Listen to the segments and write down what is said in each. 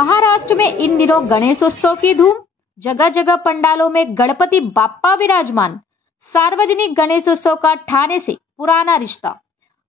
महाराष्ट्र में इन दिनों गणेशोत्सव की धूम। जगह जगह पंडालों में गणपति बाप्पा विराजमान। सार्वजनिक गणेशोत्सव का ठाणे से पुराना रिश्ता।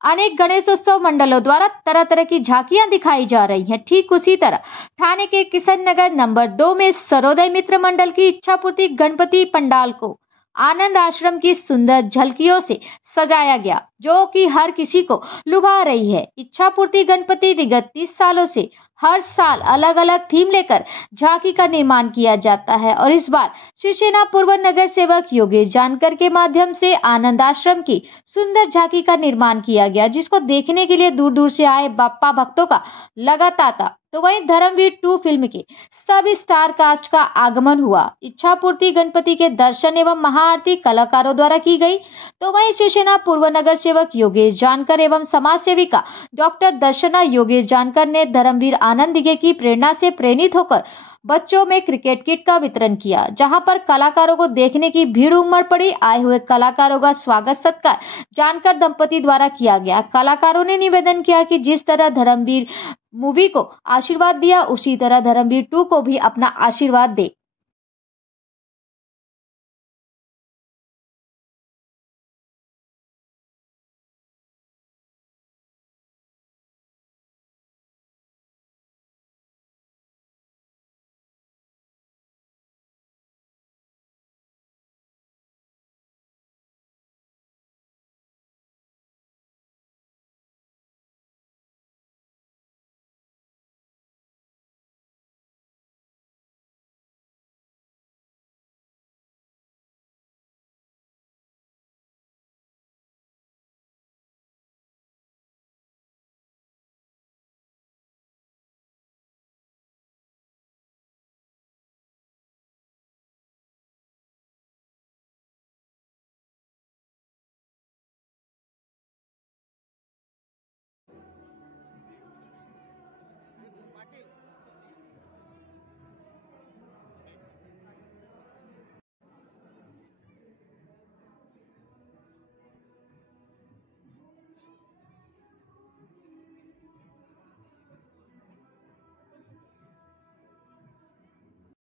अनेक गणेशोत्सव मंडलों द्वारा तरह तरह की झांकियां दिखाई जा रही हैं। ठीक उसी तरह ठाणे के किशन नगर नंबर 2 में सरोदय मित्र मंडल की इच्छापूर्ति गणपति पंडाल को आनंद आश्रम की सुंदर झलकियों से सजाया गया, जो कि हर किसी को लुभा रही है। इच्छापूर्ति गणपति विगत 30 सालों से हर साल अलग अलग थीम लेकर झांकी का निर्माण किया जाता है और इस बार शिवसेना पूर्व नगर सेवक योगेश जानकर के माध्यम से आनंद आश्रम की सुंदर झांकी का निर्माण किया गया, जिसको देखने के लिए दूर दूर से आए बाप्पा भक्तों का लगा तांता। तो वहीं धर्मवीर 2 फिल्म के सभी स्टार कास्ट का आगमन हुआ। इच्छापूर्ति गणपति के दर्शन एवं महाआरती कलाकारों द्वारा की गई। तो वहीं शिवसेना पूर्व नगर सेवक योगेश जानकर एवं समाज सेविका डॉक्टर दर्शना योगेश जानकर ने धर्मवीर आनंद दिघे की प्रेरणा से प्रेरित होकर बच्चों में क्रिकेट किट का वितरण किया, जहां पर कलाकारों को देखने की भीड़ उमड़ पड़ी। आए हुए कलाकारों का स्वागत सत्कार जानकर दंपति द्वारा किया गया। कलाकारों ने निवेदन किया कि जिस तरह धर्मवीर मूवी को आशीर्वाद दिया, उसी तरह धर्मवीर 2 को भी अपना आशीर्वाद दे।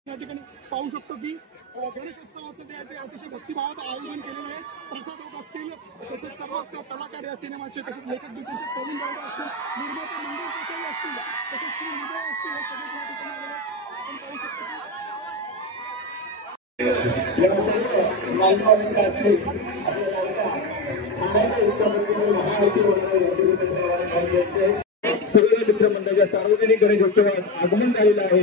या ठिकाणी पाहू शकतो की गणेशोत्सवाचं जे आहे ते अतिशय भक्तिभावात आयोजन केलेलं आहे। प्रसाद होत असतील, तसेच सर्व कलाकार या सिनेमाचे, तसेच लेखक दिग्दर्शक प्रवीण दादा असतील, निर्माते मंडळ कुशल असतील, तसेच श्री विजय असतील, हे सगळे या ठिकाणी आलेले आपण पाहू शकतो सगळ्या मित्र मंडळाच्या सार्वजनिक गणेशोत्सवात आगमन झालेलं आहे।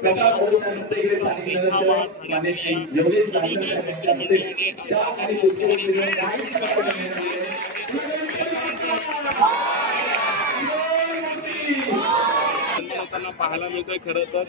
प्रसाद होतानंतर इकडे सांगितल्यानंतर मान्य श्री योगेश गांधी यांच्या हस्ते चहा आणि पुष्पवृष्टी लोकांना पाहायला मिळतोय खरं तर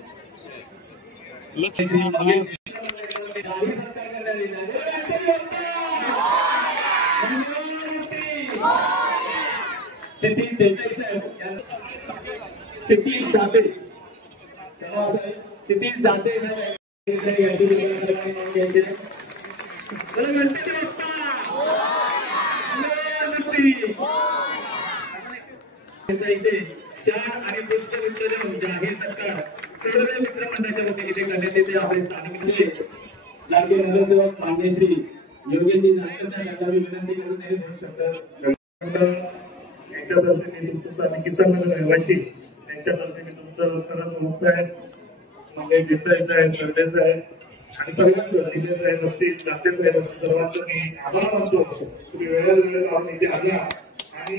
चहा आणि पुष्पवृष्टी देऊन जाहीर सत्कार सर्व मित्रमंडळाच्या वतीने इथे करण्यात येते. आपले स्थानिक लाडके नगरसेवक मान्य श्री योगेशजी नायकर यांना मी विनंती करून हे 2 शब्द यांच्यातर्फे मी तुमचे स्थानिक किसान नगर रहिवासी यांच्यातर्फे मी तुमचं खरंच नमस्कार म्हणजे देसाई साहेब सरदेसाई साहेब आणि सर्वांचं दिले साहेब नसतील दाते साहेब सर्वांचं मी आभार मानतो. तुम्ही वेळेला लावून इथे आला आणि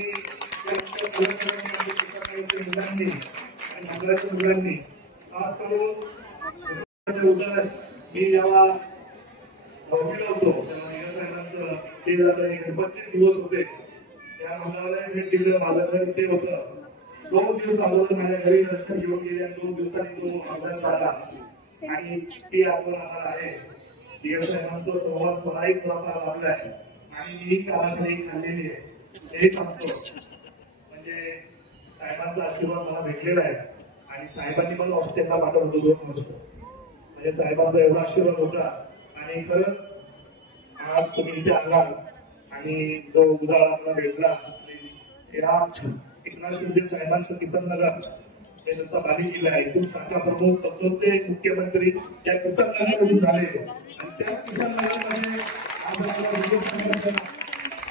मुलांनी आणि मंडळाच्या मुलांनी खास करून मी जेव्हा दहावीला होतो तेव्हा ते गणपतीचे दिवस होते त्या मंडळाला भेट दिलं. माझं घर ते होतं 2 दिवस अगोदर माझ्या घरी दर्शन घेऊन गेले आणि 2 दिवसांनी तो अभ्यास झाला आणि ती आपण आम्हाला आहे साहेबांचा संवाद मला एक थोडाफार लाभलाय आणि मी कालाखाली खाल्लेली आहे हे सांगतो. म्हणजे साहेबांचा आशीर्वाद मला भेटलेला आहे आणि साहेबांनी पण ऑस्ट्रेलियाला पाठवलं होतं 2 वर्ष. म्हणजे साहेबांचा एवढा आशीर्वाद होता आणि खरंच आज तुम्ही इथे आलात आणि जो उदाहरण आपल्याला भेटला या एकनाथ शिंदे साहेबांचं किसान नगर हे त्यांचा बाली जिल्हा आहे. इथून शाखा प्रमुख पासून ते मुख्यमंत्री या किसान नगरमधून झाले आणि त्याच किसान नगरमध्ये आज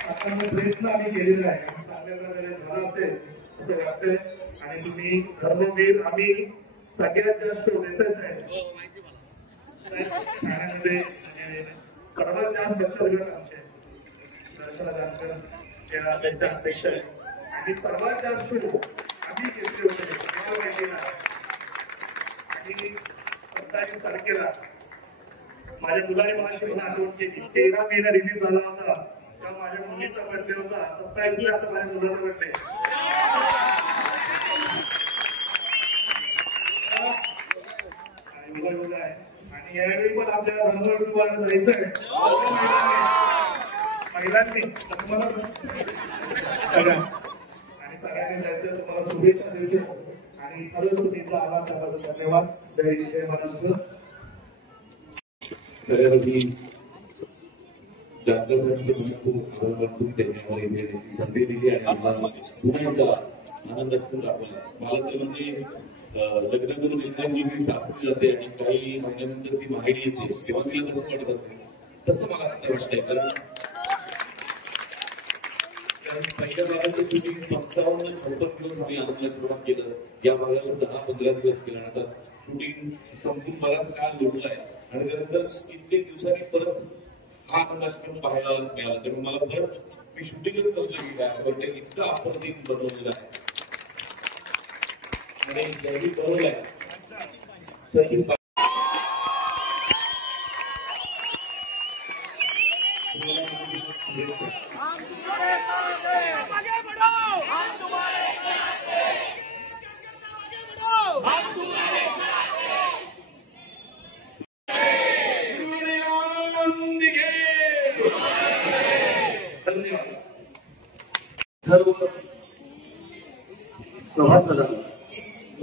आपला प्रयत्न आम्ही केलेला आहे. चांगल्या प्रकारे झाला असेल असं वाटतंय आणि तुम्ही धर्मवीर आम्ही सगळ्यात जास्त देसाई साहेब ठाण्यामध्ये सर्वात जास्त बचत गट आमचे दर्शना जानकर त्यांच्या अध्यक्ष आहे आणि सर्वात जास्त आम्ही घेतले होते आणि 27 तारखेला माझ्या मुलाने मला आठवण केली. 13 मेला रिलीज झाला होता तेव्हा माझ्या मुलीचा बर्थडे होता 27 ला असं माझ्या मुलाचा बर्थडे आणि यावेळी पण आपल्याला धर्मवीर जायचं आहे महिलांनी आणि सगळ्यांनी जायचं तुम्हाला शुभेच्छा देतो आणि खरंच तुमचा आभार त्याबद्दल धन्यवाद. जय महाराष्ट्र. सगळ्यांनी संधी दिली आणि आम्हाला पुन्हा एकदा आनंद असतो दाखवला. मला तर म्हणजे लग्नाकडून एकदा मुलगी सासरी जाते आणि काही महिन्यानंतर ती माहेरी येते तेव्हा तिला कसं वाटत असेल तसं मला आता वाटतंय. कारण पहिल्या भागाचं शूटिंग 55-56 दिवस आम्ही आनंदाला सुरुवात केलं. या भागाचं 10-15 दिवस केलं. आता शूटिंग संपून बराच काळ जोडलाय आणि त्यानंतर कित्येक दिवसांनी परत हा आनंदाश्रम पाहायला मिळाला. त्यामुळे मला परत मी शूटिंगच करतोय की काय पण ते इतकं अप्रतिम बनवलेलं आहे आणि ज्यावेळी बनवलंय तर ही सर्व सभासदांना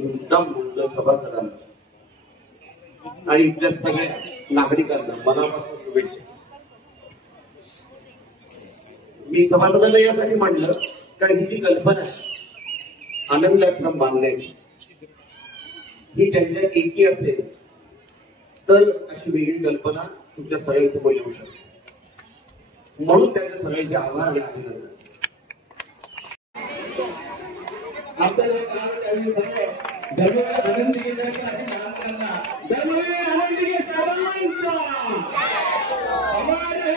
उत्तम सभासदांना आणि इथल्या सगळ्या नागरिकांना मनापासून शुभेच्छा. मी सभासदांना यासाठी मांडलं कारण ही जी कल्पना आनंदाश्रम बांधण्याची ही त्यांच्या एकी असेल तर अशी वेगळी कल्पना तुमच्या सगळ्यांसमोर येऊ शकते. म्हणून त्यांच्या सगळ्यांचे आभार आणि अभिनंदन. आपल्याला आनंदी घेण्यासाठी धर्मवीर आनंदी सर्वांचा आभार आहे.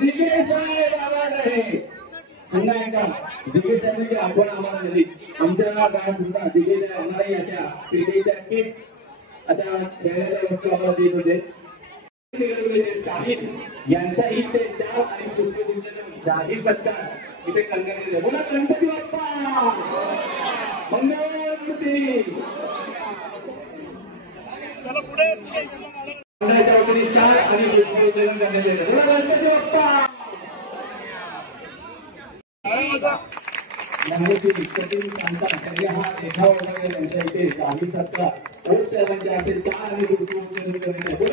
दिगे साहेब आभार आहे. पुन्हा एकदा दिगे साहेबांची आठवण आम्हाला दिली. आमच्या गावात सुद्धा दिगे येणाऱ्या याच्या पेढीच्या किट अशा खेळण्याच्या वस्तू आम्हाला देत होते. यांचाही ते शाल आणि पुष्पगुच्छ जाहीर सत्कार इथे करण्यात येतो. बोला गणपती बाप्पा मंगळमूर्ती. शाल आणि पुष्पगुच्छ करण्यात येतो. बोला गणपती बाप्पा. हा देखाव वगैरे त्यांच्या इथे जाहीर सत्कार ओट साहेबांच्या हस्ते शाल आणि पुष्पगुच्छ करण्यात येतो.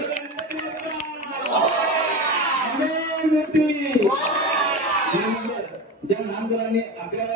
ज्या नामकरांनी आपल्याला